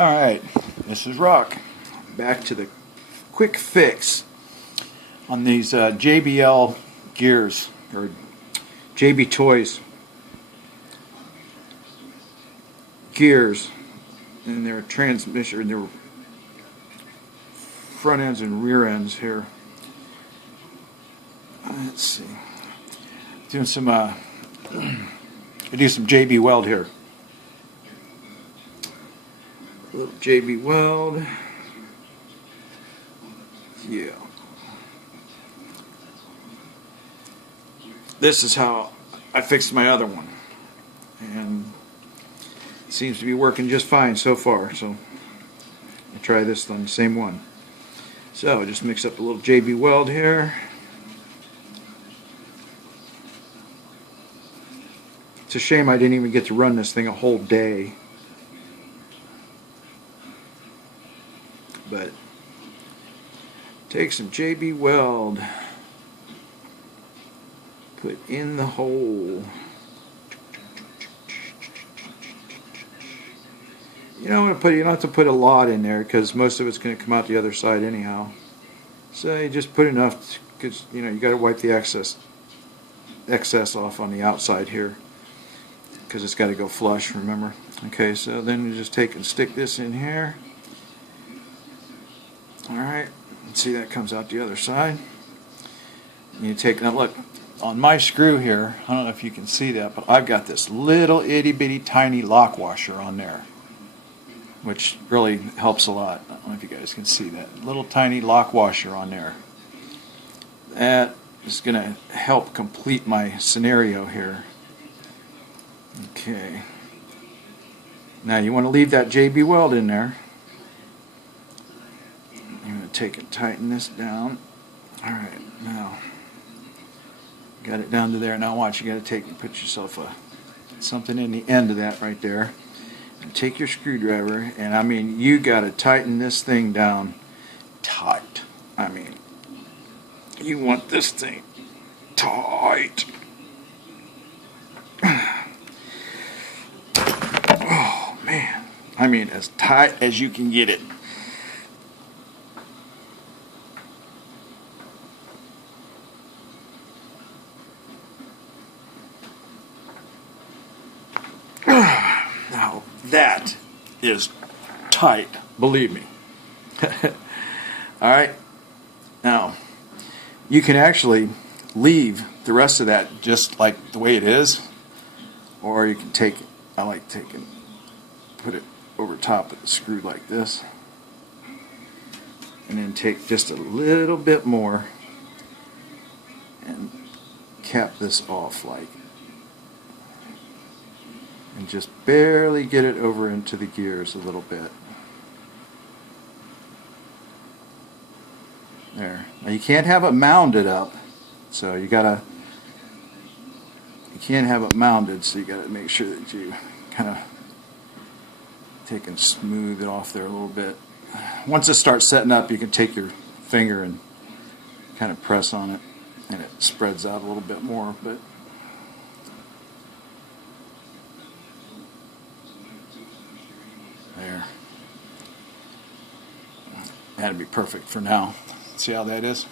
Alright, this is Rock. Back to the quick fix on these JBL gears, or Wltoys gears, and their transmission, their front ends and rear ends here. Let's see. Doing some I do some JB weld here. A little JB weld. Yeah. This is how I fixed my other one, and it seems to be working just fine so far. So I'll try this on the same one. So just mix up a little JB weld here. It's a shame I didn't even get to run this thing a whole day. But take some JB weld, put in the hole. You don't have to put a lot in there, because most of it's going to come out the other side anyhow. So you just put enough, because you got to wipe the excess off on the outside here, because it's got to go flush, remember. Okay, so then you just take and stick this in here. Alright, see, that comes out the other side. You take, now look, on my screw here, I don't know if you can see that, but I've got this little itty bitty tiny lock washer on there, which really helps a lot. I don't know if you guys can see that little tiny lock washer on there. That is going to help complete my scenario here. Okay, now you want to leave that JB weld in there. I'm going to take and tighten this down. Alright, now got it down to there. Now watch, you got to take and put yourself something in the end of that right there, and take your screwdriver, and I mean, you got to tighten this thing down tight. I mean, you want this thing tight. Oh man, I mean, as tight as you can get it. Now that is tight, believe me. Alright, now you can actually leave the rest of that just like the way it is, or you can take it. I like taking, put it over top of the screw like this, and then take just a little bit more and cap this off like, and just barely get it over into the gears a little bit. There. Now you can't have it mounded up, so you can't have it mounded, so you gotta make sure that you kind of take and smooth it off there a little bit. Once it starts setting up, you can take your finger and kind of press on it, and it spreads out a little bit more. But there, that'd be perfect for now. See how that is?